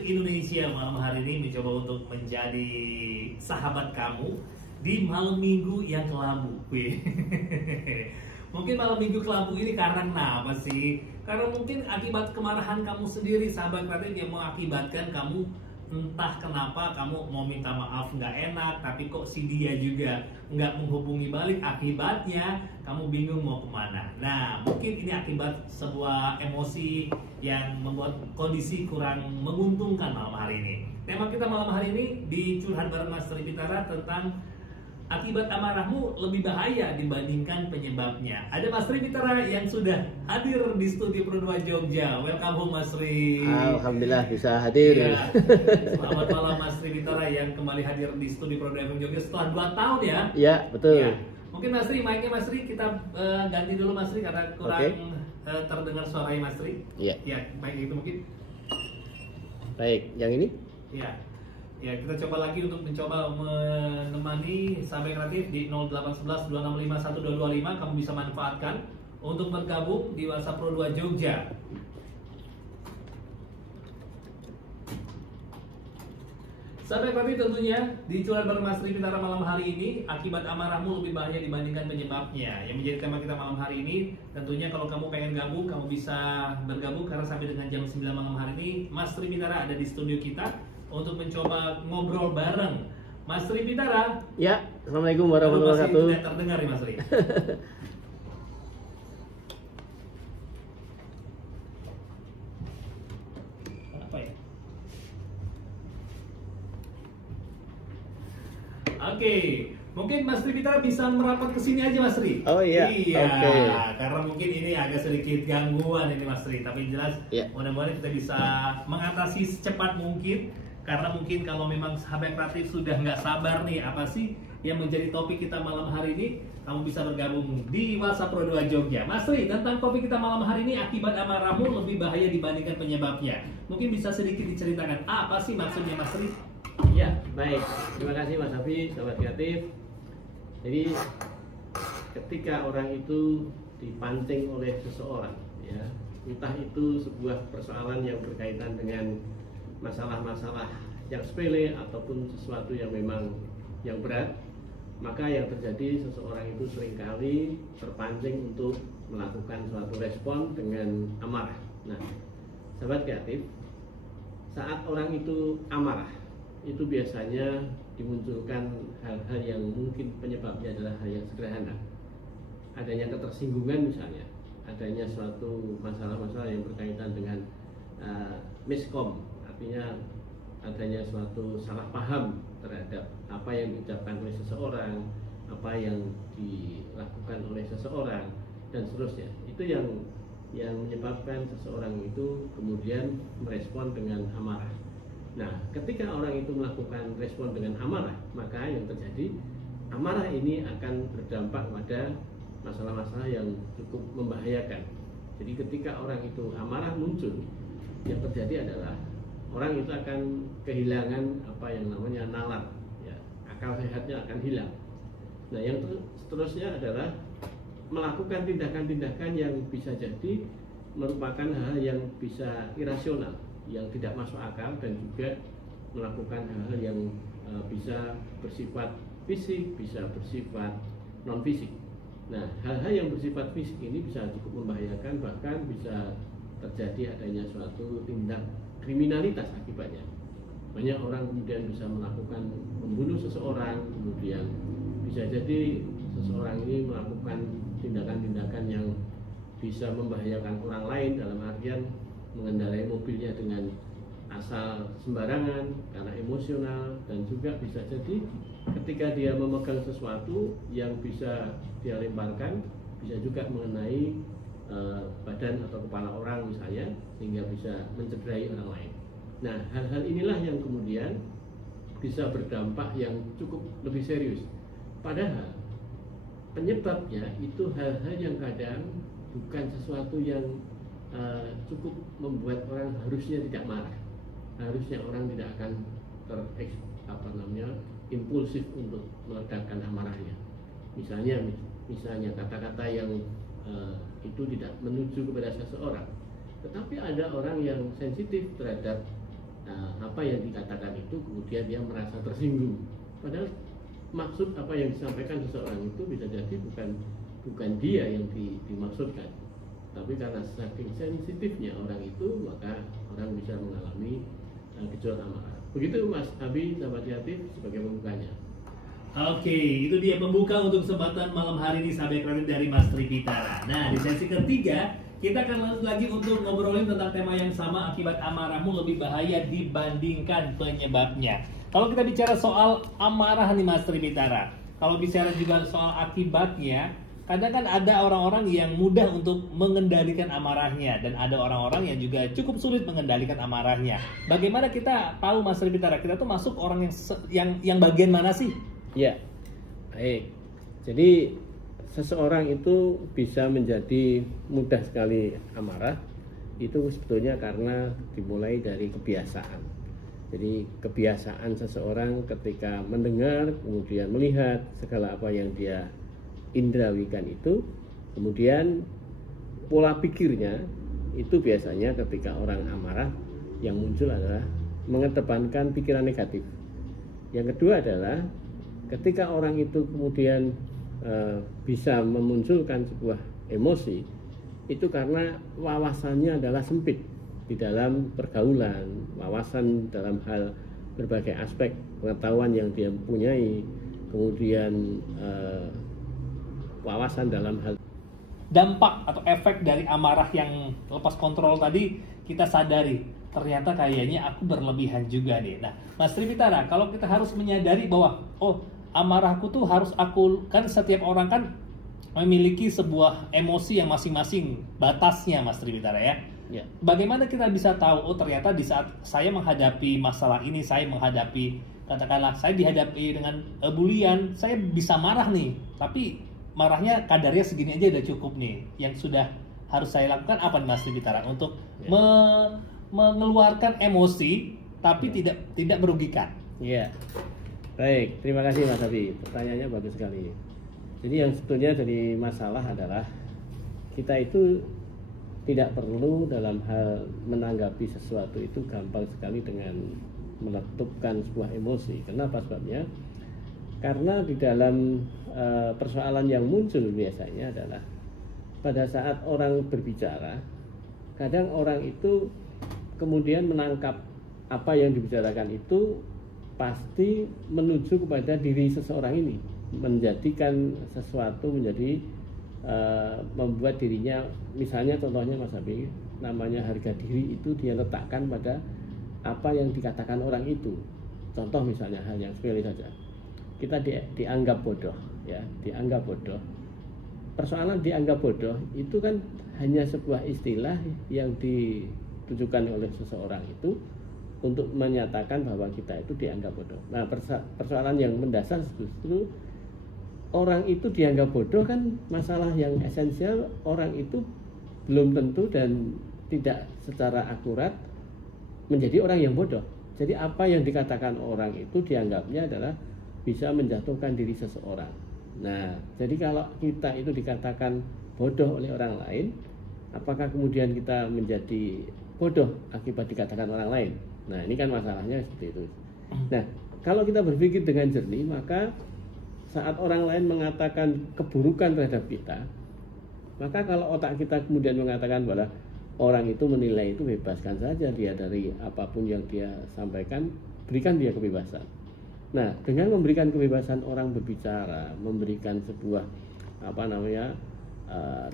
Listrik Indonesia malam hari ini mencoba untuk menjadi sahabat kamu di malam minggu yang kelabu. Wih. Mungkin malam minggu kelabu ini karena apa sih? Karena mungkin akibat kemarahan kamu sendiri, sahabat kreatif, yang mengakibatkan kamu entah kenapa kamu mau minta maaf nggak enak, tapi kok si dia juga nggak menghubungi balik. Akibatnya kamu bingung mau kemana. Nah, mungkin ini akibat sebuah emosi yang membuat kondisi kurang menguntungkan malam hari ini. Tema kita malam hari ini di Curhat bareng Mas Tripitara tentang akibat amarahmu lebih bahaya dibandingkan penyebabnya. Ada Mas Tripitara yang sudah hadir di studio Pro 2 Jogja. Welcome home Mas Tri. Alhamdulillah bisa hadir. Ya. Selamat malam Mas Tripitara yang kembali hadir di studio Pro 2 Jogja setelah 2 tahun ya. Iya, betul. Ya. Mungkin Mas Tri, mic-nya Mas Tri kita ganti dulu Mas Tri karena kurang terdengar suaranya Mas Tri. Iya. Ya, baik itu mungkin. Baik, yang ini? Ya. Ya, kita coba lagi untuk mencoba menemani sahabat kreatif di 0811 265 1225. Kamu bisa manfaatkan untuk bergabung di WhatsApp Pro 2 Jogja. Sahabat kreatif, tentunya di Curhat bareng Mas Tripitara malam hari ini, akibat amarahmu lebih bahaya dibandingkan penyebabnya. Yang menjadi tema kita malam hari ini, tentunya kalau kamu pengen gabung, kamu bisa bergabung karena sampai dengan jam 9 malam hari ini Mas Tripitara ada di studio kita untuk mencoba ngobrol bareng Mas Tripitara. Ya, Assalamualaikum warahmatullahi wabarakatuh. Masih tidak terdengar nih Mas Tri. Apa ya? Oke, mungkin Mas Tripitara bisa merapat ke sini aja Mas Tri. Oh iya. Iya, Oke. karena mungkin ini agak sedikit gangguan ini Mas Tri, tapi jelas Iya. mudah-mudahan kita bisa mengatasi secepat mungkin. Karena mungkin kalau memang sahabat kreatif sudah nggak sabar nih apa sih yang menjadi topik kita malam hari ini, kamu bisa bergabung di WhatsApp Pro 2 Jogja. Mas Tri, tentang topik kita malam hari ini, akibat amarahmu lebih bahaya dibandingkan penyebabnya. Mungkin bisa sedikit diceritakan apa sih maksudnya Mas Tri? Ya, baik. Terima kasih Mas Hafi, sahabat kreatif. Jadi ketika orang itu dipancing oleh seseorang, ya, entah itu sebuah persoalan yang berkaitan dengan masalah-masalah yang sepele ataupun sesuatu yang memang yang berat, maka yang terjadi seseorang itu seringkali terpancing untuk melakukan suatu respon dengan amarah. Nah, sahabat kreatif, saat orang itu amarah, itu biasanya dimunculkan hal-hal yang mungkin penyebabnya adalah hal yang sederhana. Adanya ketersinggungan misalnya, adanya suatu masalah-masalah yang berkaitan dengan miskom, artinya adanya suatu salah paham terhadap apa yang diucapkan oleh seseorang, apa yang dilakukan oleh seseorang, dan seterusnya. Itu yang menyebabkan seseorang itu kemudian merespon dengan amarah. Nah, ketika orang itu melakukan respon dengan amarah, maka yang terjadi, amarah ini akan berdampak pada masalah-masalah yang cukup membahayakan. Jadi ketika orang itu amarah muncul, yang terjadi adalah orang itu akan kehilangan apa yang namanya nalar, ya, akal sehatnya akan hilang. Nah, yang seterusnya adalah melakukan tindakan-tindakan yang bisa jadi merupakan hal yang bisa irasional, yang tidak masuk akal, dan juga melakukan hal-hal yang bisa bersifat fisik, bisa bersifat non fisik. Nah, hal-hal yang bersifat fisik ini bisa cukup membahayakan, bahkan bisa terjadi adanya suatu tindak kriminalitas akibatnya. Banyak orang kemudian bisa melakukan membunuh seseorang, kemudian bisa jadi seseorang ini melakukan tindakan-tindakan yang bisa membahayakan orang lain, dalam artian mengendarai mobilnya dengan asal sembarangan karena emosional, dan juga bisa jadi ketika dia memegang sesuatu yang bisa dia lemparkan, bisa juga mengenai badan atau kepala orang misalnya, sehingga bisa mencederai orang lain. Nah, hal-hal inilah yang kemudian bisa berdampak yang cukup lebih serius. Padahal penyebabnya itu hal-hal yang kadang bukan sesuatu yang cukup membuat orang harusnya tidak marah. Harusnya orang tidak akan impulsif untuk meledakkan amarahnya. Misalnya kata-kata yang itu tidak menuju kepada seseorang, tetapi ada orang yang sensitif terhadap Nah, apa yang dikatakan itu kemudian dia merasa tersinggung. Padahal maksud apa yang disampaikan seseorang itu bisa jadi bukan dia yang dimaksudkan. Tapi karena saking sensitifnya orang itu, maka orang bisa mengalami gejolak amarah. Begitu Mas Abi, sahabat kreatif, sebagai pembukanya. Oke, itu dia pembuka untuk kesempatan malam hari ini sahabat kreatif dari Mas Tripitara. Nah, di sesi ketiga kita akan lanjut lagi untuk ngobrolin tentang tema yang sama, akibat amarahmu lebih bahaya dibandingkan penyebabnya. Kalau kita bicara soal amarah nih Mas Tripitara, kalau bicara juga soal akibatnya, kadang kan ada orang-orang yang mudah untuk mengendalikan amarahnya dan ada orang-orang yang juga cukup sulit mengendalikan amarahnya. Bagaimana kita tahu Mas Tripitara, kita tuh masuk orang yang bagian mana sih? Ya, baik. Jadi seseorang itu bisa menjadi mudah sekali amarah itu sebetulnya karena dimulai dari kebiasaan. Jadi kebiasaan seseorang ketika mendengar, kemudian melihat segala apa yang dia indrawikan itu, kemudian pola pikirnya itu biasanya ketika orang amarah yang muncul adalah mengedepankan pikiran negatif. Yang kedua adalah ketika orang itu kemudian bisa memunculkan sebuah emosi, itu karena wawasannya adalah sempit di dalam pergaulan, wawasan dalam hal berbagai aspek pengetahuan yang dia punyai, kemudian wawasan dalam hal dampak atau efek dari amarah yang lepas kontrol tadi kita sadari ternyata kayaknya aku berlebihan juga nih. Nah, Mas Tripitara, kalau kita harus menyadari bahwa amarahku tuh harus aku, kan setiap orang kan memiliki sebuah emosi yang masing-masing batasnya Mas Tripitara ya. Ya. Bagaimana kita bisa tahu ternyata di saat saya menghadapi masalah ini, saya menghadapi, katakanlah saya dihadapi dengan bulian, saya bisa marah nih, tapi marahnya kadarnya segini aja udah cukup nih. Yang sudah harus saya lakukan apa nih Mas Tripitara untuk mengeluarkan emosi tapi tidak merugikan? Iya. Baik, terima kasih Mas Abi. Pertanyaannya bagus sekali. Jadi yang sebetulnya dari masalah adalah kita itu tidak perlu dalam hal menanggapi sesuatu itu gampang sekali dengan meletupkan sebuah emosi. Kenapa sebabnya? Karena di dalam persoalan yang muncul biasanya adalah pada saat orang berbicara, kadang orang itu kemudian menangkap apa yang dibicarakan itu pasti menuju kepada diri seseorang ini, menjadikan sesuatu menjadi membuat dirinya, misalnya contohnya Mas Abi, namanya harga diri itu dia letakkan pada apa yang dikatakan orang itu. Contoh misalnya hal yang sepele saja, kita dianggap bodoh, ya, dianggap bodoh. Persoalan dianggap bodoh itu kan hanya sebuah istilah yang ditujukan oleh seseorang itu untuk menyatakan bahwa kita itu dianggap bodoh. Nah, persoalan yang mendasar justru orang itu dianggap bodoh kan masalah yang esensial. Orang itu belum tentu dan tidak secara akurat menjadi orang yang bodoh. Jadi apa yang dikatakan orang itu dianggapnya adalah bisa menjatuhkan diri seseorang. Nah, jadi kalau kita itu dikatakan bodoh oleh orang lain, apakah kemudian kita menjadi bodoh akibat dikatakan orang lain? Nah, ini kan masalahnya seperti itu. Nah, kalau kita berpikir dengan jernih, maka saat orang lain mengatakan keburukan terhadap kita, maka kalau otak kita kemudian mengatakan bahwa orang itu menilai itu, bebaskan saja dia dari apapun yang dia sampaikan, berikan dia kebebasan. Nah, dengan memberikan kebebasan orang berbicara, memberikan sebuah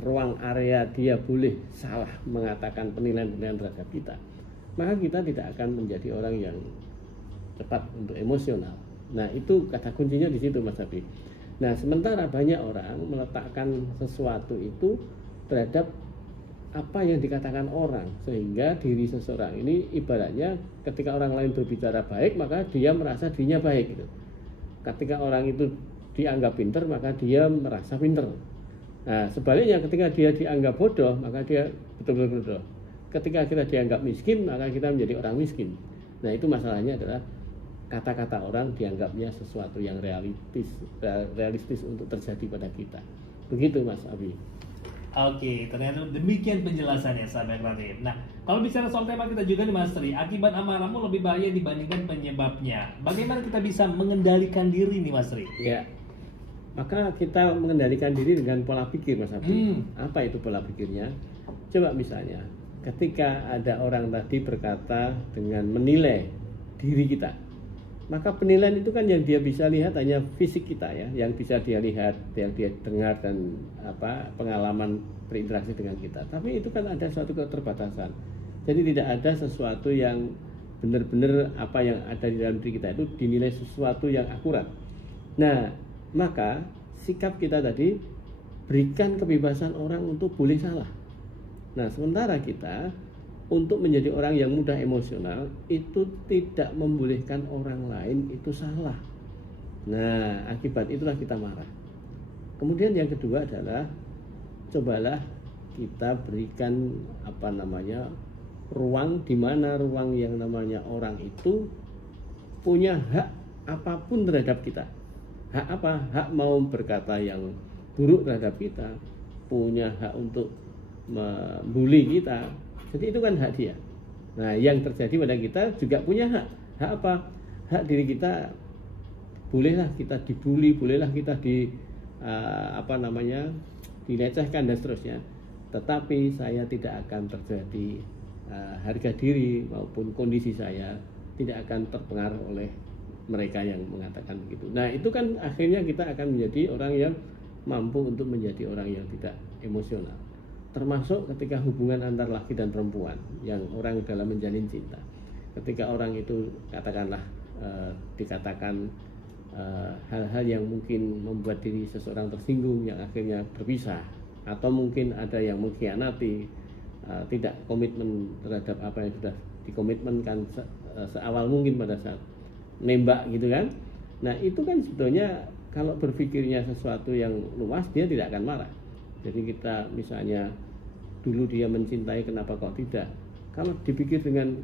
ruang area dia boleh salah mengatakan penilaian-penilaian terhadap kita, maka kita tidak akan menjadi orang yang cepat untuk emosional. Nah, itu kata kuncinya di situ Mas Abi. Nah, sementara banyak orang meletakkan sesuatu itu terhadap apa yang dikatakan orang, sehingga diri seseorang ini ibaratnya ketika orang lain berbicara baik, maka dia merasa dirinya baik gitu. Ketika orang itu dianggap pinter, maka dia merasa pinter. Nah, sebaliknya ketika dia dianggap bodoh, maka dia betul-betul bodoh. Ketika kita dianggap miskin, maka kita menjadi orang miskin. Nah, itu masalahnya adalah kata-kata orang dianggapnya sesuatu yang realistis untuk terjadi pada kita. Begitu Mas Abi. Oke, ternyata demikian penjelasannya sahabat kreatif. Nah, kalau bicara soal tema kita juga nih Mas Tri, akibat amarahmu lebih bahaya dibandingkan penyebabnya. Bagaimana kita bisa mengendalikan diri nih Mas Tri? Ya, maka kita mengendalikan diri dengan pola pikir Mas Abi. Apa itu pola pikirnya? Coba misalnya, ketika ada orang tadi berkata dengan menilai diri kita, maka penilaian itu kan yang dia bisa lihat hanya fisik kita ya, yang bisa dia lihat, yang dia dengar dan pengalaman berinteraksi dengan kita. Tapi itu kan ada suatu keterbatasan. Jadi tidak ada sesuatu yang benar-benar apa yang ada di dalam diri kita itu dinilai sesuatu yang akurat. Nah, maka sikap kita tadi berikan kebebasan orang untuk boleh salah. Nah, sementara kita untuk menjadi orang yang mudah emosional itu tidak membolehkan orang lain itu salah. Nah, akibat itulah kita marah. Kemudian yang kedua adalah cobalah kita berikan ruang, di mana ruang yang namanya orang itu punya hak apapun terhadap kita. Hak apa? Hak mau berkata yang buruk terhadap kita, punya hak untuk membuli kita. Jadi itu kan hak dia. Nah, yang terjadi pada kita juga punya hak. Hak apa? Hak diri kita, bolehlah kita dibully, bolehlah kita dilecehkan dan seterusnya. Tetapi saya tidak akan terjadi harga diri maupun kondisi saya tidak akan terpengaruh oleh mereka yang mengatakan begitu. Nah, itu kan akhirnya kita akan menjadi orang yang mampu untuk menjadi orang yang tidak emosional. Termasuk ketika hubungan antar laki dan perempuan yang orang dalam menjalin cinta. Ketika orang itu katakanlah dikatakan hal-hal yang mungkin membuat diri seseorang tersinggung yang akhirnya berpisah, atau mungkin ada yang mengkhianati, tidak komitmen terhadap apa yang sudah dikomitmenkan seawal mungkin pada saat nembak gitu kan. Nah, itu kan sebetulnya kalau berpikirnya sesuatu yang luas dia tidak akan marah. Jadi kita misalnya dulu dia mencintai, kenapa kok tidak? Kalau dipikir dengan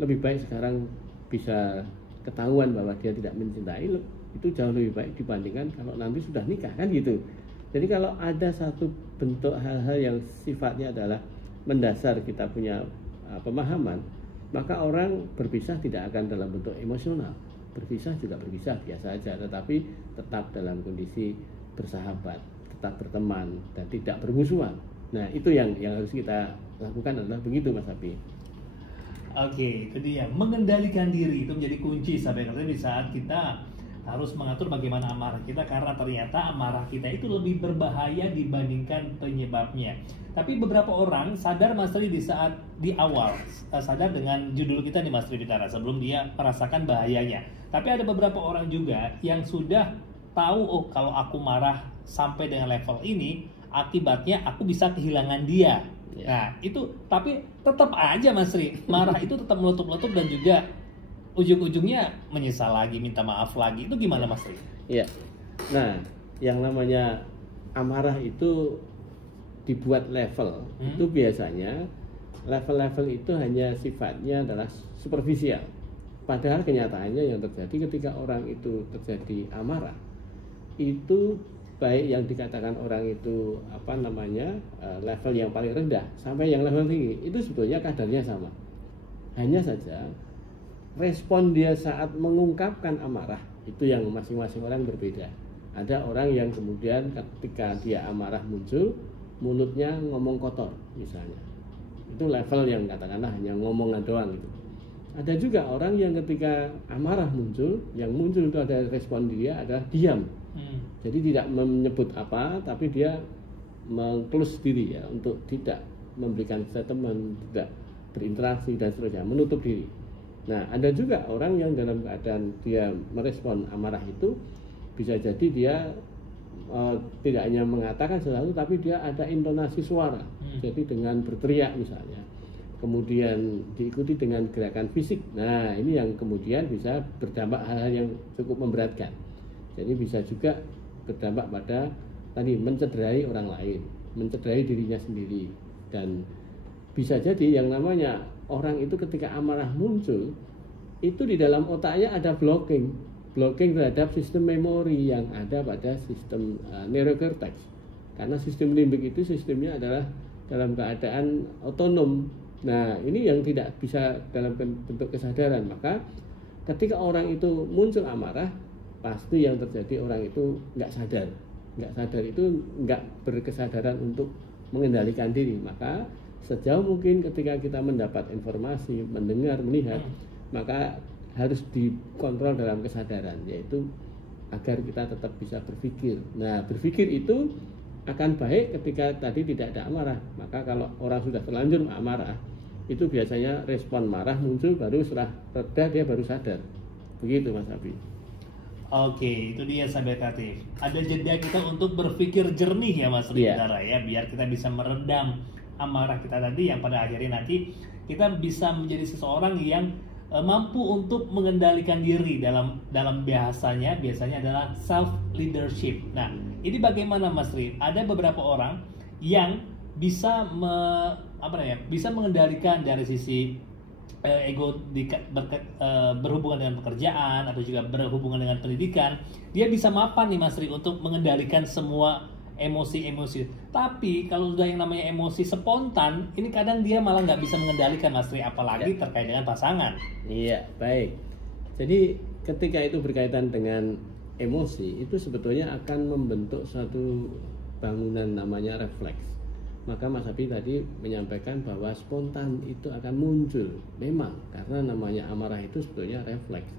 lebih baik sekarang bisa ketahuan bahwa dia tidak mencintai, itu jauh lebih baik dibandingkan kalau nanti sudah nikah kan gitu. Jadi kalau ada satu bentuk hal-hal yang sifatnya adalah mendasar kita punya pemahaman, maka orang berpisah tidak akan dalam bentuk emosional. Berpisah juga berpisah biasa saja, tetapi tetap dalam kondisi bersahabat, tetap berteman dan tidak bermusuhan. Nah, itu yang harus kita lakukan adalah begitu Mas Abi. Oke, itu dia, mengendalikan diri itu menjadi kunci sampai di saat kita harus mengatur bagaimana amarah kita, karena ternyata amarah kita itu lebih berbahaya dibandingkan penyebabnya. Tapi beberapa orang sadar Mas Tri di saat di awal sadar dengan judul kita nih Mas Tri Bitara sebelum dia merasakan bahayanya. Tapi ada beberapa orang juga yang sudah tahu, oh kalau aku marah sampai dengan level ini akibatnya aku bisa kehilangan dia. Nah itu, tapi tetap aja Mas Tri, marah itu tetap meletup-letup dan juga ujung-ujungnya menyesal lagi, minta maaf lagi. Itu gimana Mas Tri? Iya. Nah, yang namanya amarah itu dibuat level. Itu biasanya level-level itu hanya sifatnya adalah superficial. Padahal kenyataannya yang terjadi ketika orang itu terjadi amarah, itu baik yang dikatakan orang itu level yang paling rendah sampai yang level tinggi, itu sebetulnya kadarnya sama. Hanya saja respon dia saat mengungkapkan amarah itu yang masing-masing orang berbeda. Ada orang yang kemudian ketika dia amarah muncul, mulutnya ngomong kotor misalnya. Itu level yang katakanlah hanya ngomongan doang gitu. Ada juga orang yang ketika amarah muncul, yang muncul itu ada respon dia adalah diam. Jadi tidak menyebut apa, tapi dia meng-close diri ya, untuk tidak memberikan statement, tidak berinteraksi dan seterusnya, menutup diri. Nah, ada juga orang yang dalam keadaan dia merespon amarah itu bisa jadi dia tidak hanya mengatakan sesuatu, tapi dia ada intonasi suara. Jadi dengan berteriak misalnya, kemudian diikuti dengan gerakan fisik. Nah, ini yang kemudian bisa berdampak hal-hal yang cukup memberatkan. Jadi bisa juga berdampak pada tadi mencederai orang lain, mencederai dirinya sendiri, dan bisa jadi yang namanya orang itu ketika amarah muncul itu di dalam otaknya ada blocking terhadap sistem memori yang ada pada sistem neurocortex. Karena sistem limbik itu sistemnya adalah dalam keadaan otonom. Nah, ini yang tidak bisa dalam bentuk kesadaran. Maka ketika orang itu muncul amarah, pasti yang terjadi orang itu nggak sadar. Nggak sadar itu nggak berkesadaran untuk mengendalikan diri. Maka sejauh mungkin ketika kita mendapat informasi, mendengar, melihat, maka harus dikontrol dalam kesadaran, yaitu agar kita tetap bisa berpikir. Nah, berpikir itu akan baik ketika tadi tidak ada amarah. Maka kalau orang sudah terlanjur amarah, itu biasanya respon marah muncul, baru setelah reda dia baru sadar. Begitu Mas Abi. Oke, itu dia sahabat kreatif. Ada jeda kita untuk berpikir jernih ya Mas Rindara ya, biar kita bisa meredam amarah kita tadi, yang pada akhirnya nanti kita bisa menjadi seseorang yang mampu untuk mengendalikan diri dalam biasanya adalah self leadership. Nah, ini bagaimana Mas Ri? Ada beberapa orang yang bisa bisa mengendalikan dari sisi ego berhubungan dengan pekerjaan atau juga berhubungan dengan pendidikan. Dia bisa mapan nih Mas Ri untuk mengendalikan semua emosi-emosi. Tapi kalau sudah yang namanya emosi spontan, ini kadang dia malah nggak bisa mengendalikan Mas Ri, apalagi terkait dengan pasangan. Iya, baik. Jadi ketika itu berkaitan dengan emosi, itu sebetulnya akan membentuk suatu bangunan namanya refleks. Maka Mas Abi tadi menyampaikan bahwa spontan itu akan muncul. Memang karena namanya amarah itu sebetulnya refleks.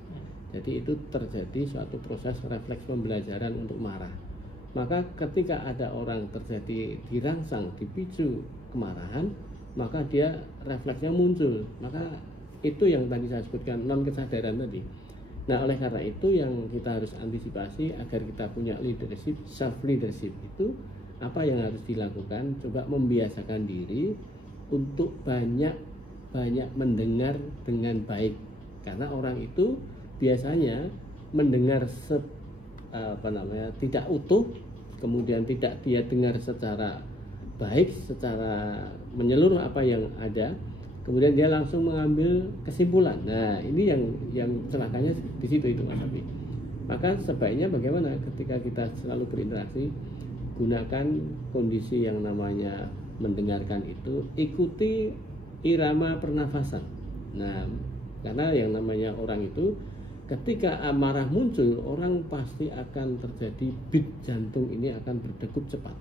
Jadi itu terjadi suatu proses refleks pembelajaran untuk marah. Maka ketika ada orang terjadi dirangsang, dipicu kemarahan, maka dia refleksnya muncul. Maka itu yang tadi saya sebutkan, non kesadaran tadi. Nah, oleh karena itu yang kita harus antisipasi agar kita punya leadership, self leadership itu apa yang harus dilakukan? Coba membiasakan diri untuk banyak mendengar dengan baik. Karena orang itu biasanya mendengar tidak utuh, kemudian tidak dia dengar secara baik, secara menyeluruh apa yang ada, kemudian dia langsung mengambil kesimpulan. Nah, ini yang celakanya di situ itu Mas Abi. Maka sebaiknya bagaimana ketika kita selalu berinteraksi, gunakan kondisi yang namanya mendengarkan itu, ikuti irama pernafasan. Nah, karena yang namanya orang itu ketika amarah muncul, orang pasti akan terjadi beat jantung ini akan berdegup cepat.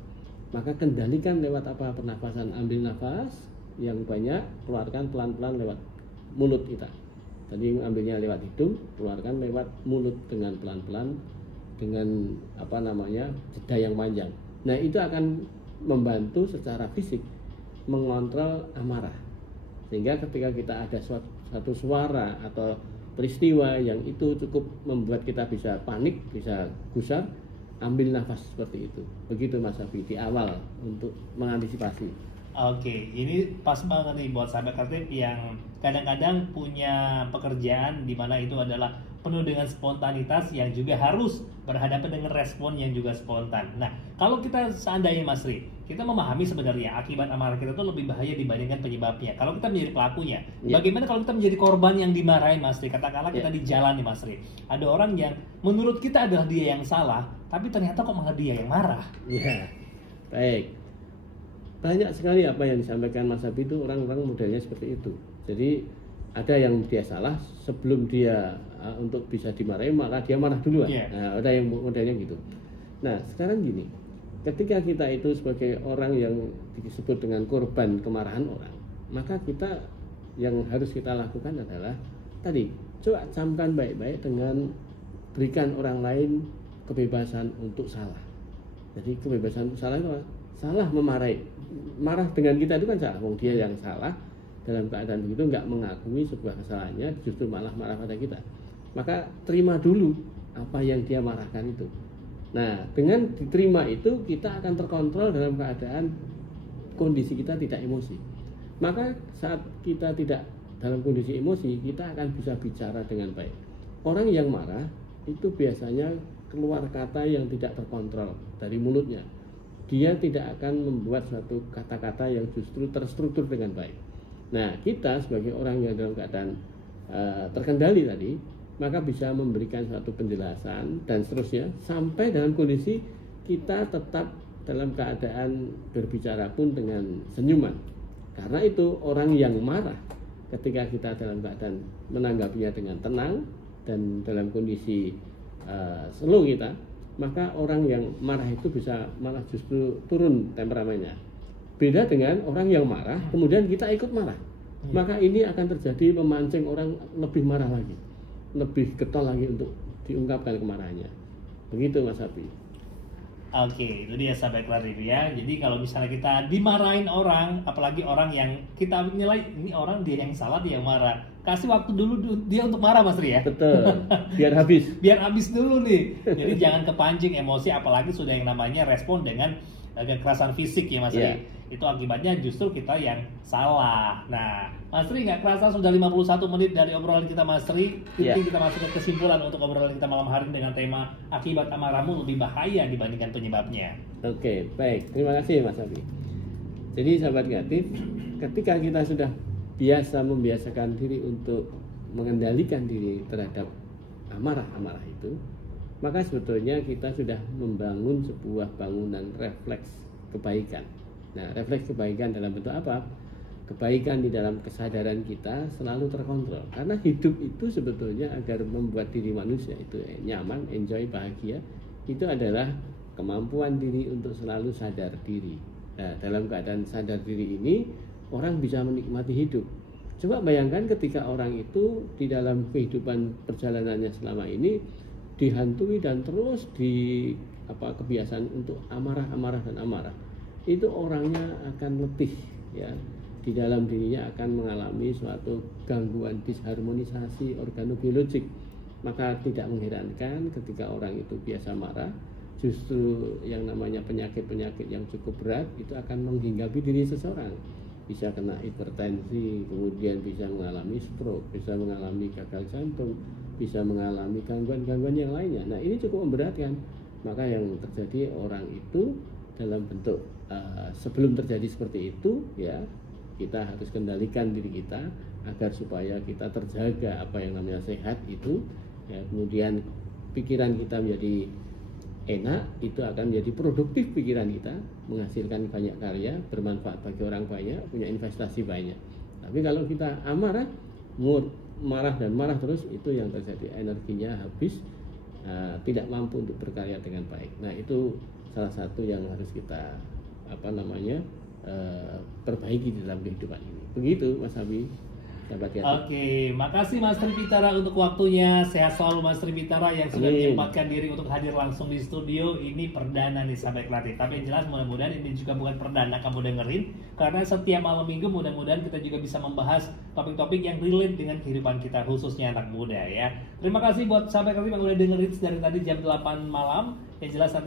Maka kendalikan lewat apa? Pernafasan. Ambil nafas yang banyak, keluarkan pelan-pelan lewat mulut kita. Tadi ambilnya lewat hidung, keluarkan lewat mulut dengan pelan-pelan, dengan jeda yang panjang. Nah, itu akan membantu secara fisik mengontrol amarah. Sehingga ketika kita ada suatu suara atau peristiwa yang itu cukup membuat kita bisa panik, bisa gusar, ambil nafas seperti itu. Begitu Mas Abi di awal untuk mengantisipasi. Oke, ini pas banget nih buat sahabat kreatif yang kadang-kadang punya pekerjaan di mana itu adalah penuh dengan spontanitas yang juga harus berhadapan dengan respon yang juga spontan. Nah, kalau kita seandainya Mas Ri, kita memahami sebenarnya akibat amarah kita itu lebih bahaya dibandingkan penyebabnya. Kalau kita menjadi pelakunya, bagaimana kalau kita menjadi korban yang dimarahin Mas Ri? Katakanlah kita di jalan nih Mas Ri, ada orang yang menurut kita adalah dia yang salah, tapi ternyata kok malah dia yang marah. Iya, baik. Banyak sekali apa yang disampaikan Mas Abi itu orang-orang modelnya seperti itu. Jadi ada yang dia salah sebelum dia untuk bisa dimarahi, maka dia marah duluan. Nah, ada yang modelnya gitu. Nah, sekarang gini, ketika kita itu sebagai orang yang disebut dengan korban kemarahan orang, maka kita yang harus kita lakukan adalah tadi, coba camkan baik-baik dengan berikan orang lain kebebasan untuk salah. Jadi kebebasan untuk salah itu apa? Salah memarahi, marah dengan kita itu kan salah. Wong dia yang salah dalam keadaan begitu nggak mengakui sebuah kesalahannya, justru malah marah pada kita. Maka terima dulu apa yang dia marahkan itu. Nah, dengan diterima itu kita akan terkontrol dalam keadaan kondisi kita tidak emosi. Maka saat kita tidak dalam kondisi emosi, kita akan bisa bicara dengan baik. Orang yang marah itu biasanya keluar kata yang tidak terkontrol dari mulutnya. Dia tidak akan membuat suatu kata-kata yang justru terstruktur dengan baik. Nah, kita sebagai orang yang dalam keadaan terkendali tadi, maka bisa memberikan suatu penjelasan dan seterusnya sampai dalam kondisi kita tetap dalam keadaan berbicara pun dengan senyuman. Karena itu orang yang marah ketika kita dalam keadaan menanggapinya dengan tenang dan dalam kondisi slow kita, maka orang yang marah itu bisa malah justru turun temperamennya. Beda dengan orang yang marah kemudian kita ikut marah, maka ini akan terjadi memancing orang lebih marah lagi, lebih getol lagi untuk diungkapkan kemarahannya. Begitu Mas Abi. Oke, itu dia sahabat Klarif ya. Jadi kalau misalnya kita dimarahin orang, apalagi orang yang kita nilai ini orang dia yang salah, dia yang marah, kasih waktu dulu dia untuk marah Mas Ri ya. Betul. Biar habis. Biar habis dulu nih. Jadi jangan kepancing emosi, apalagi sudah yang namanya respon dengan kekerasan fisik ya Mas Ri. Yeah. Itu akibatnya justru kita yang salah. Nah, Mas Ri nggak kerasa sudah 51 menit dari obrolan kita Mas Ri. Yeah. Kita masuk ke kesimpulan untuk obrolan kita malam hari ini dengan tema akibat amarahmu lebih bahaya dibandingkan penyebabnya. Oke, baik. Terima kasih Mas Abi. Jadi sahabat kreatif, ketika kita sudah biasa membiasakan diri untuk mengendalikan diri terhadap amarah-amarah itu, maka sebetulnya kita sudah membangun sebuah bangunan refleks kebaikan. Nah, refleks kebaikan dalam bentuk apa? Kebaikan di dalam kesadaran kita selalu terkontrol. Karena hidup itu sebetulnya agar membuat diri manusia itu nyaman, enjoy, bahagia, itu adalah kemampuan diri untuk selalu sadar diri. Nah, dalam keadaan sadar diri ini, orang bisa menikmati hidup. Coba bayangkan ketika orang itu di dalam kehidupan perjalanannya selama ini dihantui dan terus kebiasaan untuk amarah dan amarah. Itu orangnya akan letih ya, di dalam dirinya akan mengalami suatu gangguan disharmonisasi organobiologik. Maka tidak mengherankan ketika orang itu biasa marah, justru yang namanya penyakit-penyakit yang cukup berat itu akan menghinggapi diri seseorang. Bisa kena hipertensi, kemudian bisa mengalami stroke, bisa mengalami gagal jantung, bisa mengalami gangguan-gangguan yang lainnya. Nah, ini cukup memberatkan. Maka yang terjadi orang itu dalam bentuk sebelum terjadi seperti itu ya, kita harus kendalikan diri kita agar supaya kita terjaga apa yang namanya sehat itu ya, kemudian pikiran kita menjadi enak, itu akan menjadi produktif pikiran kita, menghasilkan banyak karya, bermanfaat bagi orang banyak, punya investasi banyak. Tapi kalau kita marah terus, itu yang terjadi, energinya habis, tidak mampu untuk berkarya dengan baik. Nah, itu salah satu yang harus kita perbaiki di dalam kehidupan ini. Begitu Mas Abi. Oke, makasih Mas Tripitara untuk waktunya. Sehat selalu Mas Tripitara yang sudah menyempatkan diri untuk hadir langsung di studio. Ini perdana nih sahabat kreatif. Tapi yang jelas mudah-mudahan ini juga bukan perdana kamu dengerin, karena setiap malam minggu mudah-mudahan kita juga bisa membahas topik-topik yang relate dengan kehidupan kita, khususnya anak muda ya. Terima kasih buat sahabat kreatif yang udah dengerin dari tadi jam 8 malam. Yang jelas nanti